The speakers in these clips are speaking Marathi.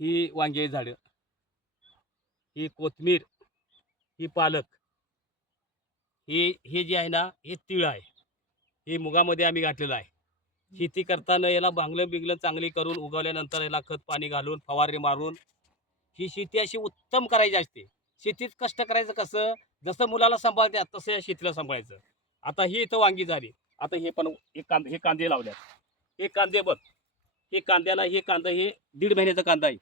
ही वांग्याची झाडं, ही कोथिंबीर, ही पालक, हे जे आहे ना, हे तीळ आहे. हे मुगामध्ये आम्ही घातलेलं आहे. शेती करताना याला भांगलं-बिंगलं चांगली करून उगवल्यानंतर याला खत पाणी घालून, फवारणी मारून ही शेती अशी उत्तम करायची असते. शेतीत कष्ट करायचं कसं? जसं मुलाला सांभाळतात तसं या शेतीला सांभाळायचं. आता ही इथं वांगी झाली. आता हे पण हे कांदे लावल्यात. हे कांदे बघ. हे कांदा हे 1.5 महिन्याचा कांदा आहे.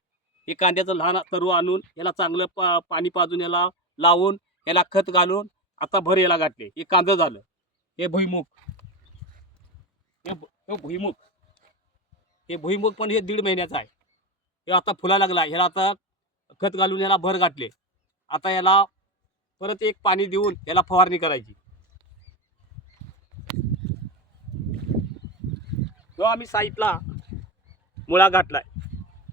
हे कांद्याचं लहान तरू आणून याला चांगलं पाणी पाजून याला लावून याला खत घालून आता भर याला गाठले. हे कांदं झालं. हे भुईमूग. हे भुईमूग. हे भुईमूग पण हे 1.5 महिन्याचा आहे. हे आता फुलायला लागला. ह्याला आता खत घालून याला भर गाठले. आता याला परत एक पाणी देऊन याला फवारणी करायची. तो आम्ही साईटला मुळा घातलाय.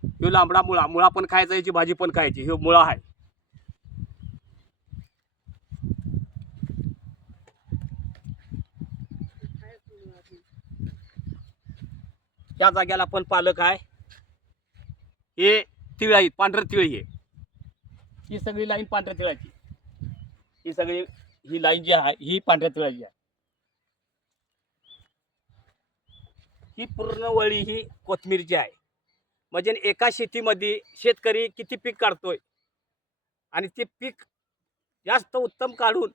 ह्यो लांबडा मुळा. मुळा पण खायचा, याची भाजी पण खायची. ह्यो मुळा आहे. त्या जाग्याला पण पालक आहे. हे तिळ आहेत, पांढरं तिळ हे. ही सगळी लाईन पांढऱ्या तिळाची. ही लाईन जी आहे ही पांढऱ्या तिळाची आहे. ही पूर्ण वळी ही कोथिंबीरची आहे. म्हणजे एका शेतीमध्ये शेतकरी किती पीक काढतोय आणि ते पीक जास्त उत्तम काढून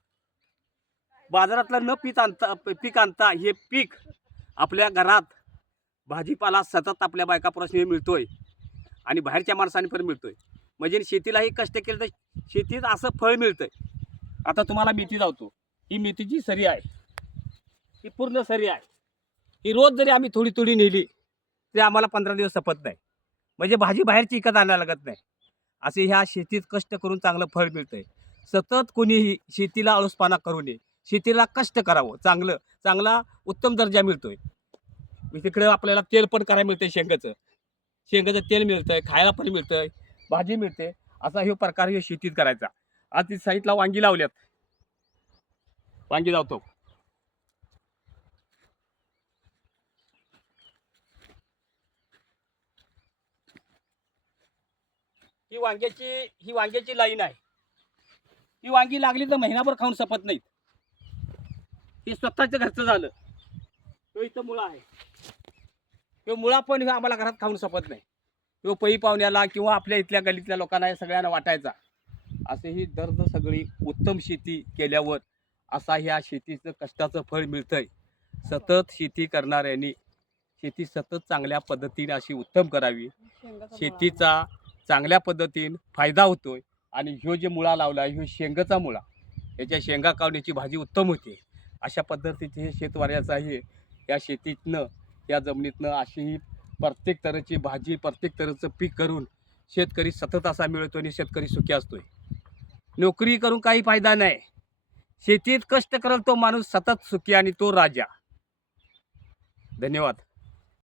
बाजारातलं न पीक आणता हे पीक आपल्या घरात भाजीपाला सतत आपल्या बायकापुराशी मिळतोय आणि बाहेरच्या माणसांनी पण मिळतोय. म्हणजे शेतीलाही कष्ट केलं तर शेतीत असं फळ मिळतंय. आता तुम्हाला मेथी लावतो. ही मेथीची सरी आहे. ही पूर्ण सरी आहे. ही रोज जरी आम्ही थोडी थोडी नेली तरी आम्हाला 15 दिवस संपत नाही. म्हणजे भाजी बाहेरची विकत आणायला लागत नाही. असे ह्या शेतीत कष्ट करून चांगलं फळ मिळतंय. सतत कोणीही शेतीला आळसपणा करू नये. शेतीला कष्ट करावं. चांगला उत्तम दर्जा मिळतोय. तिकडे आपल्याला तेल पण करायला मिळतंय शेंगाचं. शेंगाचं तेल मिळतंय, खायला पण मिळतंय, भाजी मिळते. असा हे प्रकार हे शेतीत करायचा. आज ती साईडला वांगी लावल्यात. वांगी लावतो. ही वांग्याची लाईन आहे. ही वांगी लागली तर महिनाभर खाऊन संपत नाहीत. हे स्वतःच्या घरचं झालं. तो इथं मुळा आहे. तो मुळा पण हे आम्हाला घरात खाऊन संपत नाही. तो पै पाहुण्याला किंवा आपल्या इथल्या गलीतल्या लोकांना हे सगळ्यांना वाटायचा. असे ही दर्द सगळी उत्तम शेती केल्यावर असा ह्या शेतीचं कष्टाचं फळ मिळतंय. सतत शेती करणाऱ्यांनी शेती सतत चांगल्या पद्धतीने अशी उत्तम करावी. शेतीचा चांगल्या पद्धतीने फायदा होतोय आणि ह्यो जे मुळा लावला ह्यो शेंगाचा मुळा. याच्या शेंगा काढण्याची भाजी उत्तम होते. अशा पद्धतीचे हे शेतवाऱ्याचं आहे. या शेतीतनं या जमिनीतनं अशी ही प्रत्येक तऱ्हेची भाजी प्रत्येक तऱ्हेचं पीक करून शेतकरी सतत असा मिळतो आणि शेतकरी सुखी असतोय. नोकरी करून काही फायदा नाही. शेतीत कष्ट करेल तो माणूस सतत सुखी आणि तो राजा. धन्यवाद.